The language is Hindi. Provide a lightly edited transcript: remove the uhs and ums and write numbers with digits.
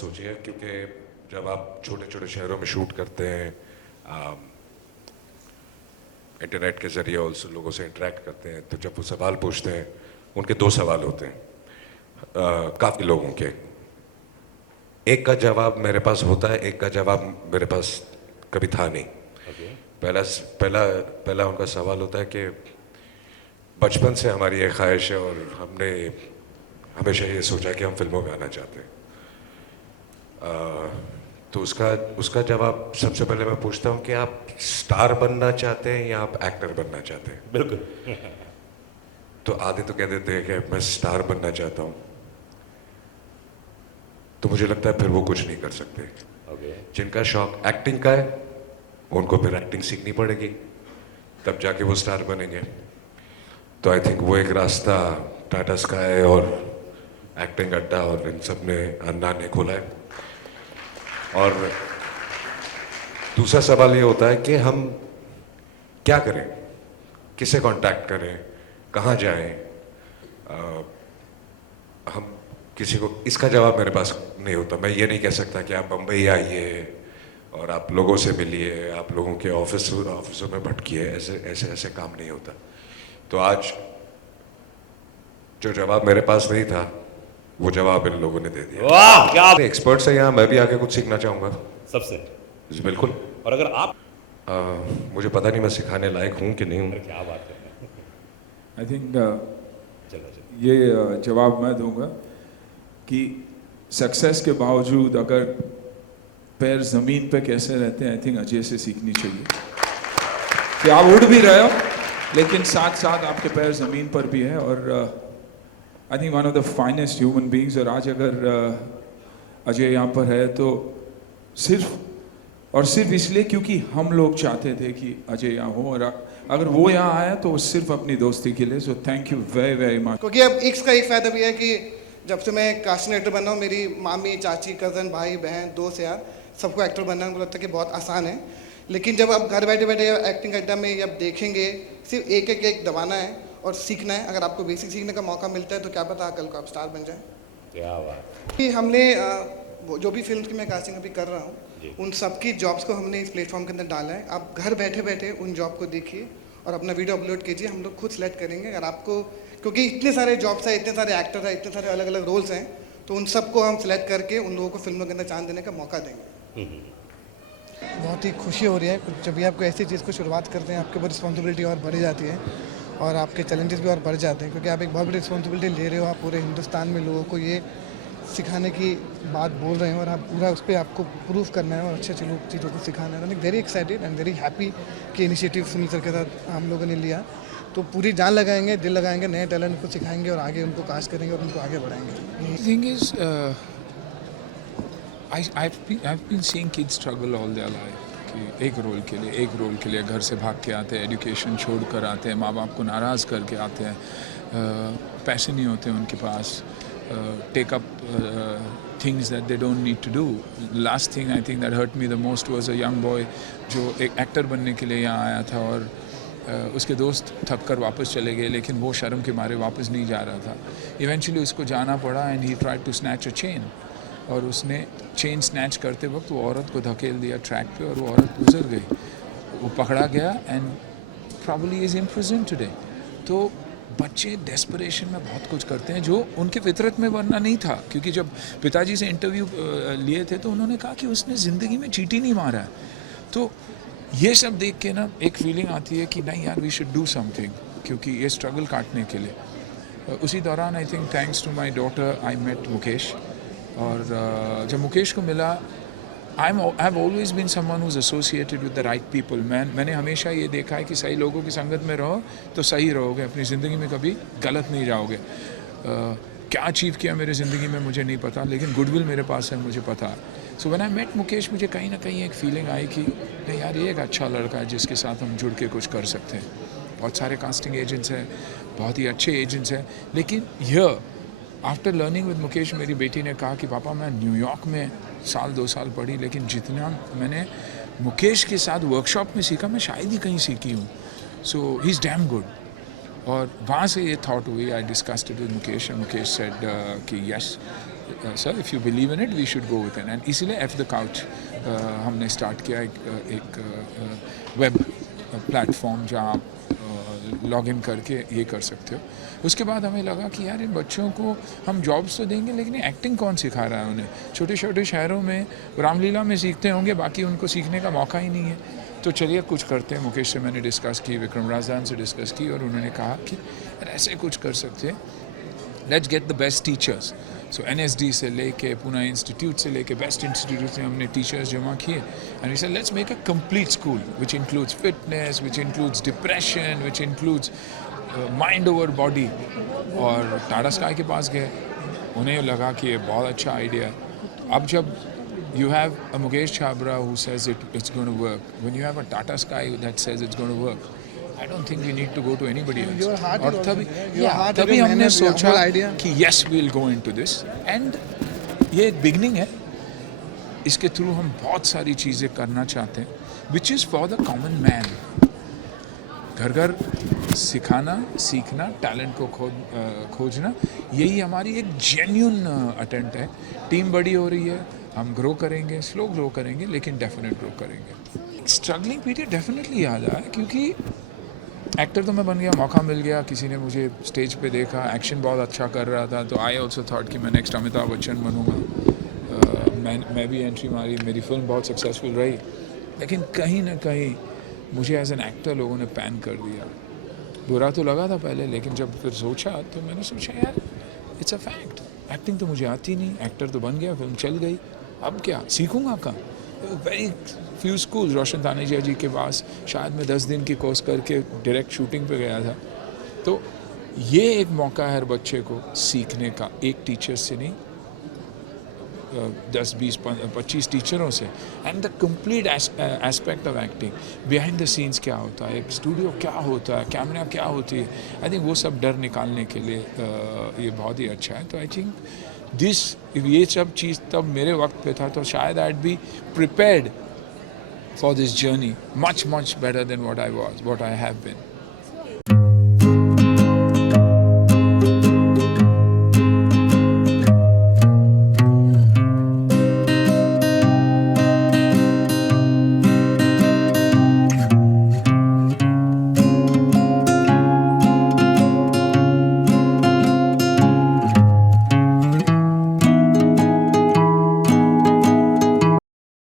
सोची है, क्योंकि जब आप छोटे छोटे शहरों में शूट करते हैं, इंटरनेट के ज़रिए ऑल्सो लोगों से इंटरेक्ट करते हैं, तो जब वो सवाल पूछते हैं, उनके दो सवाल होते हैं काफ़ी लोगों के। एक का जवाब मेरे पास होता है, एक का जवाब मेरे पास कभी था नहीं। पहला पहला पहला उनका सवाल होता है कि बचपन से हमारी ये ख्वाहिश है और हमने हमेशा ये सोचा कि हम फिल्मों में आना चाहते हैं। तो उसका जवाब सबसे पहले मैं पूछता हूँ कि आप स्टार बनना चाहते हैं या आप एक्टर बनना चाहते हैं? बिल्कुल। तो आधे तो कह देते हैं कि मैं स्टार बनना चाहता हूँ, तो मुझे लगता है फिर वो कुछ नहीं कर सकते। जिनका शौक एक्टिंग का है, उनको फिर एक्टिंग सीखनी पड़ेगी, तब जाके वो स्टार बनेंगे। तो आई थिंक वो एक रास्ता टाटा स्काई और एक्टिंग अड्डा और इन सब ने अन्ना ने खोला है। और दूसरा सवाल ये होता है कि हम क्या करें, किसे कांटेक्ट करें, कहाँ जाएं। हम किसी को, इसका जवाब मेरे पास नहीं होता। मैं ये नहीं कह सकता कि आप बम्बई आइए और आप लोगों से मिलिए, आप लोगों के ऑफिसों में भटकिए। ऐसे काम नहीं होता। तो आज जो जवाब मेरे पास नहीं था, वो जवाब इन लोगों ने दे दिया। वाह, क्या एक्सपर्ट्स है यहाँ, मैं भी आके कुछ सीखना चाहूँगा। सबसे। जी बिल्कुल। और अगर आप मुझे पता नहीं मैं सिखाने लायक हूँ कि नहीं हूँ। क्या बात कर रहे हैं। आई थिंक चलो ये जवाब मैं दूंगा कि सक्सेस के बावजूद अगर पैर ज़मीन पे कैसे रहते हैं, आई थिंक अजय से सीखनी चाहिए कि आप उड़ भी रहे हो लेकिन साथ साथ आपके पैर ज़मीन पर भी है। और I think one of the finest human beings. और आज अगर अजय यहाँ पर है तो सिर्फ इसलिए क्योंकि हम लोग चाहते थे कि अजय यहाँ हो, और अगर वो यहाँ आया तो सिर्फ अपनी दोस्ती के लिए। So thank you very very much. क्योंकि अब इसका एक फ़ायदा भी है कि जब से मैं कास्टिंग एक्टर बना हूँ, मेरी मामी, चाची, कज़न, भाई, बहन, दोस्त, यार सबको एक्टर बनना मुझे लगता है कि बहुत आसान है। लेकिन जब आप घर बैठे बैठे एक्टिंग अड्डा में जब देखेंगे, सिर्फ एक दबाना है और सीखना है। अगर आपको बेसिक सीखने का मौका मिलता है तो क्या पता कल को आप स्टार बन जाए। क्या बात। कि हमने जो भी फिल्म की मैं कास्टिंग अभी कर रहा हूँ, उन सबकी जॉब्स को हमने इस प्लेटफॉर्म के अंदर डाला है। आप घर बैठे बैठे उन जॉब को देखिए और अपना वीडियो अपलोड कीजिए, हम लोग खुद सेलेक्ट करेंगे। अगर आपको, क्योंकि इतने सारे जॉब्स हैं, इतने सारे एक्टर हैं, इतने सारे अलग अलग रोल्स हैं, तो उन सबको हम सेलेक्ट करके उन लोगों को फिल्मों के अंदर चांस देने का मौका देंगे। बहुत ही खुशी हो रही है जब भी आपको ऐसी चीज़ को शुरुआत करते हैं, आपके ऊपर रिस्पॉन्सिबिलिटी और बढ़ जाती है और आपके चैलेंजेस भी और बढ़ जाते हैं, क्योंकि आप एक बहुत बड़ी रिस्पॉन्सिबिलिटी ले रहे हो। आप पूरे हिंदुस्तान में लोगों को ये सिखाने की बात बोल रहे हैं और आप पूरा उस पर आपको प्रूव करना है और अच्छे अच्छे चीज़ों को सिखाना है। Very excited and very happy कि इनिशिएटिव सुनील सर के साथ हम लोगों ने लिया। तो पूरी जान लगाएंगे, दिल लगाएंगे, नए टैलेंट को सिखाएंगे और आगे उनको कास्ट करेंगे और उनको आगे बढ़ाएंगे। Thing is I've been seeing kids struggle all their life कि एक रोल के लिए घर से भाग के आते हैं, एजुकेशन छोड़ कर आते हैं, माँ बाप को नाराज़ करके आते हैं, पैसे नहीं होते उनके पास, take up things that they don't need to do. Last thing I think that hurt me the most was a young boy जो एक एक्टर बनने के लिए यहाँ आया था और उसके दोस्त थक कर वापस चले गए, लेकिन वो शर्म के मारे वापस नहीं जा रहा था। इवेंचुअली उसको जाना पड़ा and he tried to snatch a chain, और उसने चेन स्नैच करते वक्त वो औरत को धकेल दिया ट्रैक पे और वो औरत गुजर गई। वो पकड़ा गया and probably is in prison today. तो बच्चे डेस्परेशन में बहुत कुछ करते हैं जो उनके फितरत में वरना नहीं था, क्योंकि जब पिताजी से इंटरव्यू लिए थे तो उन्होंने कहा कि उसने ज़िंदगी में चीटी नहीं मारा है। तो ये सब देख के ना एक फीलिंग आती है कि नहीं यार, वी शुड डू समथिंग, क्योंकि ये स्ट्रगल काटने के लिए। उसी दौरान I think thanks to my daughter I met Mukesh, और जब मुकेश को मिला, I have always been someone who is associated with the right people. मैंने हमेशा ये देखा है कि सही लोगों की संगत में रहो तो सही रहोगे, अपनी ज़िंदगी में कभी गलत नहीं जाओगे। क्या अचीव किया मेरी ज़िंदगी में मुझे नहीं पता, लेकिन गुडविल मेरे पास है, मुझे पता। So when I met Mukesh, मुझे कहीं ना कहीं एक फीलिंग आई कि नहीं यार, ये एक अच्छा लड़का है जिसके साथ हम जुड़ के कुछ कर सकते हैं। बहुत सारे कास्टिंग एजेंट्स हैं, बहुत ही अच्छे एजेंट्स हैं, लेकिन यह आफ्टर लर्निंग विद मुकेश, मेरी बेटी ने कहा कि पापा मैं न्यूयॉर्क में 1-2 साल पढ़ी, लेकिन जितना मैंने मुकेश के साथ वर्कशॉप में सीखा मैं शायद ही कहीं सीखी हूँ। So he is damn good. और वहाँ से ये थॉट हुई, I discussed it with Mukesh and Mukesh said कि yes sir if you believe in it we should go with it, and इसीलिए एफ द काउच हमने स्टार्ट किया एक वेब प्लेटफॉर्म जहाँ आप लॉग इन करके ये कर सकते हो। उसके बाद हमें लगा कि यार इन बच्चों को हम जॉब्स तो देंगे लेकिन एक्टिंग कौन सिखा रहा है उन्हें। छोटे छोटे शहरों में रामलीला में सीखते होंगे, बाकी उनको सीखने का मौका ही नहीं है। तो चलिए कुछ करते हैं। मुकेश से मैंने डिस्कस की, विक्रम राजान से डिस्कस की, और उन्होंने कहा कि यार ऐसे कुछ कर सकते हैं, let's get the best teachers. So NSD से लेके पूना इंस्टीट्यूट से लेके बेस्ट इंस्टीट्यूट से हमने टीचर्स जमा किए, and we said let's make a complete school which includes fitness, which includes depression, which includes mind over body. और टाटा स्काई के पास गए, उन्हें लगा कि ये बहुत अच्छा आइडिया है। अब जब you have a Mukesh Chhabra who says it's going to work, when you have a Tata Sky that says it's going to work, I don't think we need to go to anybody else. Your heart और is तभी also there. Your heart तभी and your हमने मेहनत, your सोचा whole idea. कि yes we'll go into this, and ये एक बिगनिंग है। इसके थ्रू हम बहुत सारी चीज़ें करना चाहते हैं which is for the common man। घर घर सिखाना, सीखना, टैलेंट को खोजना, यही हमारी एक जेन्युइन अटेम्प्ट है। टीम बड़ी हो रही है, हम ग्रो करेंगे, स्लो ग्रो करेंगे, लेकिन डेफिनेट ग्रो करेंगे। स्ट्रगलिंग पीरियड डेफिनेटली याद आया, क्योंकि एक्टर तो मैं बन गया, मौका मिल गया, किसी ने मुझे स्टेज पे देखा, एक्शन बहुत अच्छा कर रहा था, तो आई ऑल्सो थॉट कि मैं नेक्स्ट अमिताभ बच्चन बनूंगा। मैं भी एंट्री मारी, मेरी फिल्म बहुत सक्सेसफुल रही, लेकिन कहीं ना कहीं मुझे एज एन एक्टर लोगों ने पैन कर दिया। बुरा तो लगा था पहले, लेकिन जब फिर सोचा तो मैंने सोचा यार इट्स अ फैक्ट, एक्टिंग तो मुझे आती नहीं, एक्टर तो बन गया, फिल्म चल गई, अब क्या सीखूंगा कहाँ। वेरी फ्यू स्कूल, रोशन तानेजा जी के पास शायद मैं 10 दिन की कोर्स करके डायरेक्ट शूटिंग पे गया था। तो ये एक मौका है हर बच्चे को सीखने का, एक टीचर से नहीं, 10, 20, 25 टीचरों से। And the complete aspect of acting, behind the scenes क्या होता है, एक स्टूडियो क्या होता है, कैमरा क्या होती है, आई थिंक वो सब डर निकालने के लिए ये बहुत ही अच्छा है। तो आई थिंक ये सब चीज़ तब मेरे वक्त पे था, तो शायद I be prepared for this journey much better than what I have been.